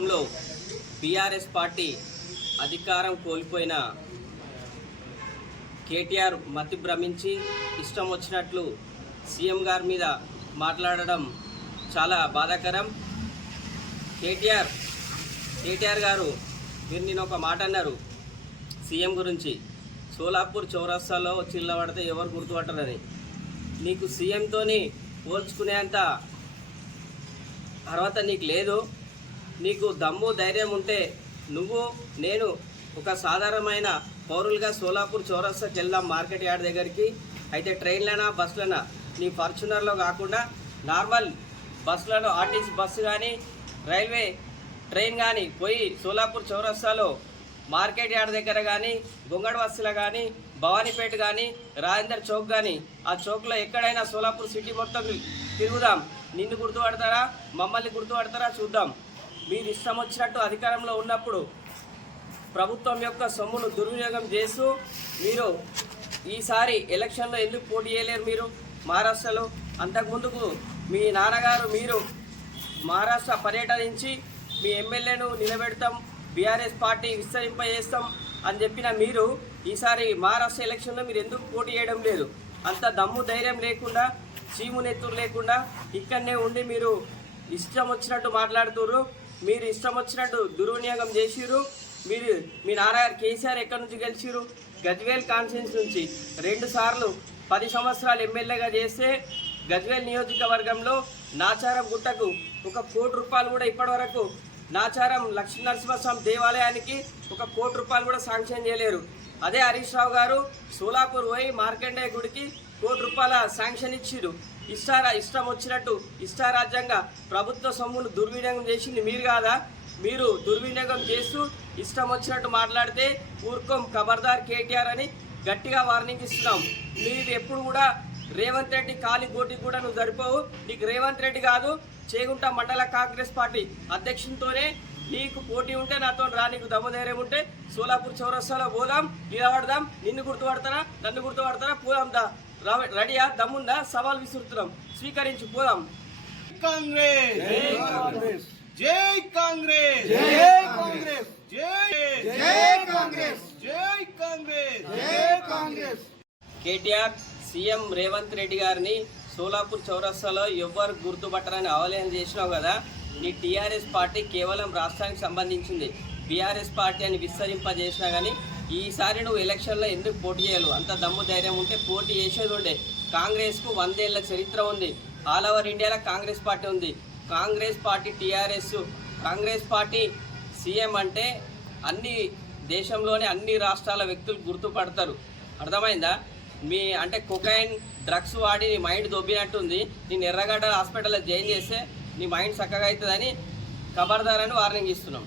రాష్ట్రంలో BRS party అధికారం కోల్పోయిన కేటీఆర్ మతి భ్రమించి ఇష్టం వచ్చినట్లు సీఎం గారి మీద మాట్లాడడం చాలా బాధాకరం. కేటీఆర్ కేటీఆర్ గారు మీరు నేను ఒక మాట అన్నారు. సీఎం గురించి సోలాపూర్ చౌరస్తాలో చిల్లబడితే ఎవరు గుర్తుపట్టరని. నీకు సీఎంతోని పోల్చుకునేంత అర్హత నీకు లేదు. నీకు దమ్ము ధైర్యం ఉంటే నువ్వు నేను ఒక సాధారణమైన పౌరులుగా సోలాపూర్ చౌరస్తాకి జిల్లా మార్కెట్ యార్డ్ దగ్గరికి అయితే ట్రైన్లనా బస్సులనా నీ ఫార్చునర్లో కాకుండా నార్మల్ బస్సులలో ఆర్టీసీ బస్సు కానీ రైల్వే ట్రైన్ కానీ పోయి సోలాపూర్ చౌరస్తాలో మార్కెట్ యార్డ్ దగ్గర కానీ గొంగడ బస్సులో కానీ భవానీపేట కానీ రాజేందర్ చౌక్ కానీ ఆ చౌక్లో ఎక్కడైనా సోలాపూర్ సిటీ మొత్తం తిరుగుదాం. నిన్ను గుర్తుపడతారా? మమ్మల్ని గుర్తుపడతారా? చూద్దాం. మీరు ఇష్టం వచ్చినట్టు అధికారంలో ఉన్నప్పుడు ప్రభుత్వం యొక్క సొమ్మును దుర్వినియోగం చేస్తూ మీరు ఈసారి ఎలక్షన్లో ఎందుకు పోటీ చేయలేరు మీరు? మహారాష్ట్రలో అంతకుముందుకు మీ నాన్నగారు మీరు మహారాష్ట్ర పర్యటించి మీ ఎమ్మెల్యేను నిలబెడతాం బీఆర్ఎస్ పార్టీ విస్తరింపజేస్తాం అని చెప్పిన మీరు ఈసారి మహారాష్ట్ర ఎలక్షన్లో మీరు ఎందుకు పోటీ చేయడం లేదు? అంత దమ్ము ధైర్యం లేకుండా చీమునెత్తురు లేకుండా ఇక్కడనే ఉండి మీరు ఇష్టం వచ్చినట్టు మాట్లాడుతుర్రు. మీరు ఇష్టం వచ్చినట్టు దుర్వినియోగం చేసిరు మీరు మీ నాన్నగారు కేసీఆర్ ఎక్కడి నుంచి గెలిచిరు గజ్వేల్ కాన్ఫరెన్స్ నుంచి. రెండు సార్లు పది సంవత్సరాలు ఎమ్మెల్యేగా చేస్తే గజ్వేల్ నియోజకవర్గంలో నాచారం గుట్టకు ఒక కోటి రూపాయలు కూడా ఇప్పటివరకు నాచారం లక్ష్మీ నరసింహస్వామి దేవాలయానికి ఒక కోటి రూపాయలు కూడా శాంక్షన్ చేయలేరు. అదే హరీష్ రావు గారు సోలాపూర్ పోయి మార్కండేయ గుడికి కోటి రూపాయల శాంక్షన్ ఇచ్చిరు ఇష్టారా ఇష్టం వచ్చినట్టు ఇష్టారాజ్యంగా ప్రభుత్వ సొమ్మును దుర్వినియోగం చేసింది మీరు కాదా? మీరు దుర్వినియోగం చేస్తూ ఇష్టం వచ్చినట్టు మాట్లాడితే ఊరుకోం ఖబర్దార్ కేటీఆర్ అని గట్టిగా వార్నింగ్ ఇస్తున్నాం. మీరు ఎప్పుడు కూడా రేవంత్ రెడ్డి కాలి గోటి కూడా నువ్వు సరిపోవు నీకు రేవంత్ రెడ్డి కాదు చేగుంట మండల కాంగ్రెస్ పార్టీ అధ్యక్షునితోనే నీకు పోటీ ఉంటే నాతో రా నీకు దమ్మధైర్యం ఉంటే సోలాపూర్ చౌరస్తాలో పోదాం నిలబడదాం నిన్ను గుర్తుపడతారా నన్ను గుర్తుపడతారా పోదాం దా. రెడీయా? దమ్ముందా? సవాల్ విసురుతున్నాం. స్వీకరించి పోదాం. కాంగ్రెస్! జై కాంగ్రెస్! జై కాంగ్రెస్! జై జై కాంగ్రెస్! జై కాంగ్రెస్! జై కాంగ్రెస్! కేటీఆర్ సీఎం రేవంత్ రెడ్డి గారిని సోలాపూర్ చౌరస్తాలో ఎవ్వరు గుర్తుపట్టరని అవలేహన చేసినావు కదా? నీ టీఆర్ఎస్ పార్టీ కేవలం రాష్ట్రానికి సంబంధించింది. బీఆర్ఎస్ పార్టీ అని విస్తరింపజేసినా కానీ ఈసారి నువ్వు ఎలక్షన్లో ఎందుకు పోటీ చేయలేవు? అంత దమ్ము ధైర్యం ఉంటే పోటీ చేసేది ఉండే. కాంగ్రెస్కు వందేళ్ళ చరిత్ర ఉంది. ఆల్ ఓవర్ ఇండియాలో కాంగ్రెస్ పార్టీ ఉంది. Congress party TRS Congress party CM అంటే అన్ని దేశంలోని అన్ని రాష్ట్రాల వ్యక్తులు గుర్తుపడతారు. అర్థమైందా? మీ అంటే కొకైన్ డ్రగ్స్ వాడి నీ మైండ్ దొబ్బినట్టుంది. నేను ఎర్రగడ్డ హాస్పిటల్లో జాయిన్ చేస్తే నీ మైండ్ చక్కగా అవుతుందని ఖబర్దారని వార్నింగ్ ఇస్తున్నాం.